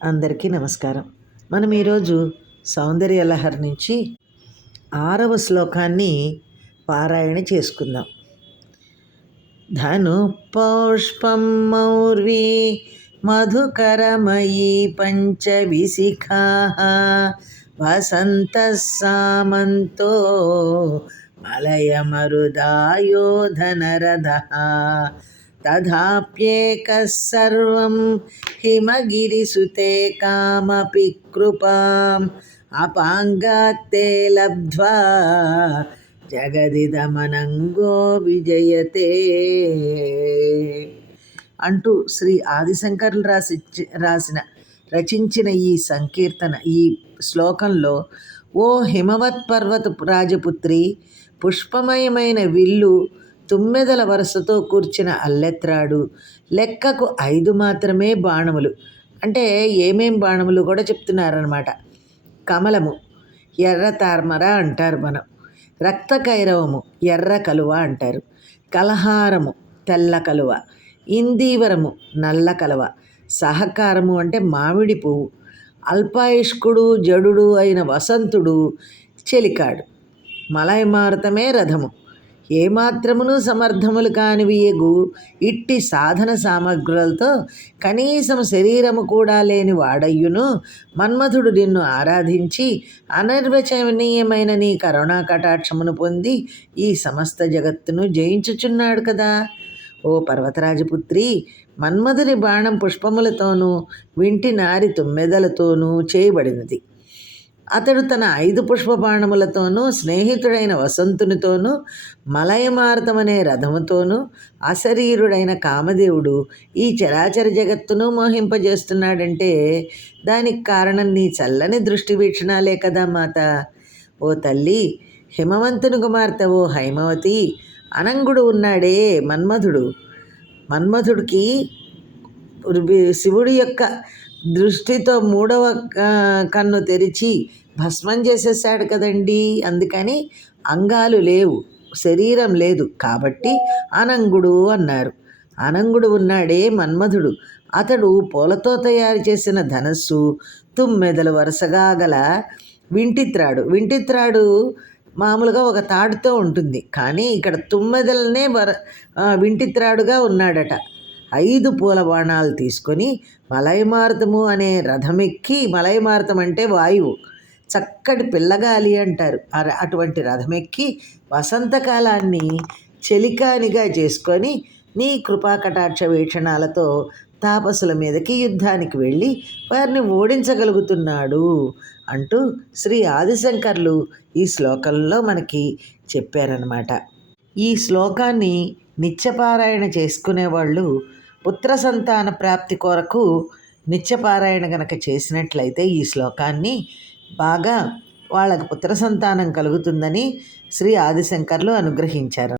అందరికీ నమస్కారం. మనం ఈరోజు సౌందర్యలహరి నుంచి 6వ శ్లోకాన్ని పారాయణ చేసుకుందాం. ధను పౌష్పం మౌర్వీ మధుకరమయీ పంచవిశిఖా వసంత సామంతో మలయమరుదాయో ధనరథః తథాప్యేకः సర్వం హిమగిరిసుతే కామపి కృపాం అపాంగాత్తే లబ్ధ్వా జగదిదమనంగో విజయతే అంటూ శ్రీ ఆదిశంకరులు రచించిన ఈ సంకీర్తన, ఈ శ్లోకంలో ఓ హిమవత్ పర్వత రాజపుత్రి, పుష్పమయమైన విల్లు, తుమ్మెదల వరుసతో కూర్చిన అల్లెత్రాడు, లెక్కకు 5 మాత్రమే బాణములు, అంటే ఏమేం బాణములు కూడా చెప్తున్నారనమాట. కమలము, ఎర్ర తార్మర అంటారు మనం. రక్త కైరవము, ఎర్ర కలువ అంటారు. కలహారము, తెల్ల కలువ. ఇందీవరము, నల్ల కలువ. సహకారము అంటే మామిడి పువ్వు. అల్పాయుష్కుడు జడుడు అయిన వసంతుడు చెలికాడు. మలయమారుతమే రథము. ఏమాత్రమును సమర్థములు కానివి ఎగు ఇట్టి సాధన సామగ్రులతో కనీసం శరీరము కూడా లేని వాడయ్యును మన్మథుడు నిన్ను ఆరాధించి అనిర్వచనీయమైన నీ కరుణా కటాక్షమును పొంది ఈ సమస్త జగత్తును జయించుచున్నాడు కదా. ఓ పర్వతరాజపుత్రి, మన్మధుని బాణం పుష్పములతోనూ వింటి నారి తుమ్మెదలతోనూ చేయబడినది. అతడు తన 5 పుష్ప బాణములతోనూ స్నేహితుడైన వసంతునితోనూ మలయమారుతమనే రథముతోనూ అశరీరుడైన కామదేవుడు ఈ చరాచర జగత్తును మోహింపజేస్తున్నాడంటే దానికి కారణం నీ చల్లని దృష్టి వీక్షణాలే కదా మాత. ఓ తల్లి, హిమవంతుని కుమార్తె ఓ హైమవతి, అనంగుడు ఉన్నాడే మన్మధుడికి శివుడి యొక్క దృష్టితో 3వ కన్ను తెరిచి భస్మం చేసేసాడు కదండి. అందుకని అంగాలు లేవు, శరీరం లేదు, కాబట్టి అనంగుడు అన్నారు. అనంగుడు ఉన్నాడే మన్మధుడు. అతడు పూలతో తయారు చేసిన ధనస్సు, తుమ్మెదలు వరుసగా గల వింటిత్రాడు మామూలుగా ఒక తాడుతో ఉంటుంది, కానీ ఇక్కడ తుమ్మెదలనే వింటిత్రాడుగా ఉన్నాడట. 5 పూల బాణాలు తీసుకొని మలయమారుతము అనే రథమెక్కి, మలయమారుతం అంటే వాయువు, చక్కటి పిల్లగాలి అంటారు, అటువంటి రథమెక్కి వసంతకాలాన్ని చెలికానిగా చేసుకొని నీ కృపాకటాక్ష వీక్షణాలతో తాపసుల మీదకి యుద్ధానికి వెళ్ళి వారిని ఓడించగలుగుతున్నాడు అంటూ శ్రీ ఆదిశంకర్లు ఈ శ్లోకంలో మనకి చెప్పారనమాట. ఈ శ్లోకాన్ని నిత్యపారాయణ చేసుకునేవాళ్ళు పుత్ర సంతాన ప్రాప్తి కొరకు నిత్యపారాయణ గనక చేసినట్లయితే ఈ శ్లోకాన్ని బాగా వాళ్ళకు పుత్ర సంతానం కలుగుతుందని శ్రీ ఆదిశంకర్లు అనుగ్రహించారు.